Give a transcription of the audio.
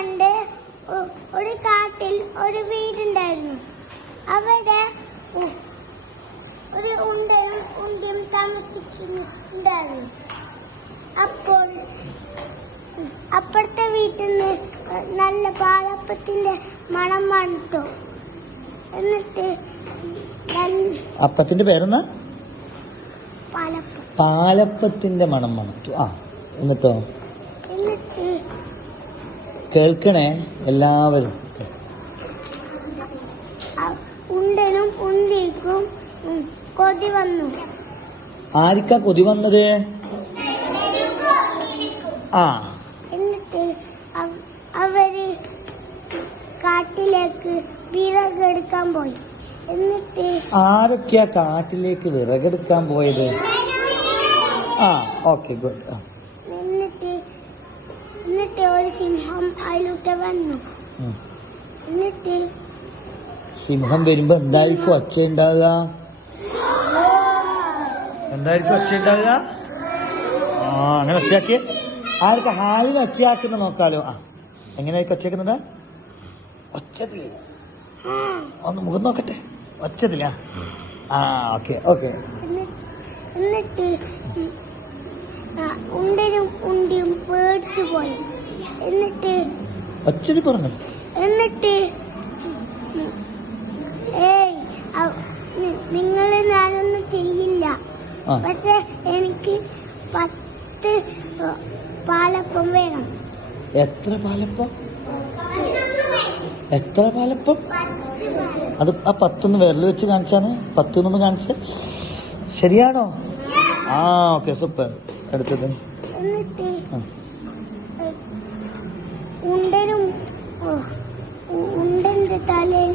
പണ്ട് ഒരു കാട്ടിൽ ഒരു വീടുണ്ടായിരുന്നു. അവിടെ ഒരു ഉണ്ടയും താമസിക്കുന്നുണ്ടായിരുന്നു. അപ്പോൾ അപ്പുറത്തെ വീട്ടിൽ നിന്ന് നല്ല പാലപ്പത്തിന്റെ മണം വന്നിട്ടു. എന്നിട്ട് അപ്പത്തിന്റെ പേരെന്നാ? പാലപ്പം. പാലപ്പത്തിന്റെ മണം മണത്തു. എന്നിട്ടോ? എന്നിട്ട് കേൾക്കണേ എല്ലാവരും. ഉണ്ടനും ഉണ്ടിക്കും കൊതി വന്നു. ആർക്കാ കൊതി വന്നത്? എന്നിട്ട് അവര് കാട്ടിലേക്ക് വിറകെടുക്കാൻ പോയി. എന്നിട്ട് ആരൊക്കെയാ കാട്ടിലേക്ക് വിറകെടുക്കാൻ പോയത്? Okay good. എന്നിട്ട് ഒരു സിംഹം അതിലൂടെ വന്നു. എന്നിട്ട് സിംഹം വരുമ്പോ എന്തായിരിക്കും ഒച്ച ഉണ്ടാവുക? അങ്ങനെ ഒച്ചയാക്കി ആർക്ക് ഹാലിന് ഒച്ചയാക്കുന്ന നോക്കാലോ. എങ്ങനെയായിരിക്കും ഒച്ചയാക്കുന്നത്? ഒച്ചത്തില് ഒന്ന് മുഖം നോക്കട്ടെ. ഒച്ചത്തില്ല. Okay okay. എന്നിട്ട് ഉണ്ടനും ഉണ്ടിയും പേടിച്ചു പോയി. എന്നിട്ട് ഒച്ചതി പറഞ്ഞു. എന്നിട്ട് നിങ്ങൾ ഞാനൊന്നും ചെയ്യില്ല, പക്ഷെ എനിക്ക് 10 പാലപ്പം വേണം. എത്ര പാലപ്പം? എത്ര പാലപ്പം? അത് ആ 10 വിരൽ വെച്ച് കാണിച്ചാണ്. 10 കാണിച്ച ശരിയാണോ? Okay super. അടുത്തത്. എന്നിട്ട് ഉണ്ടനും ഉണ്ടന്റെ തലയിൽ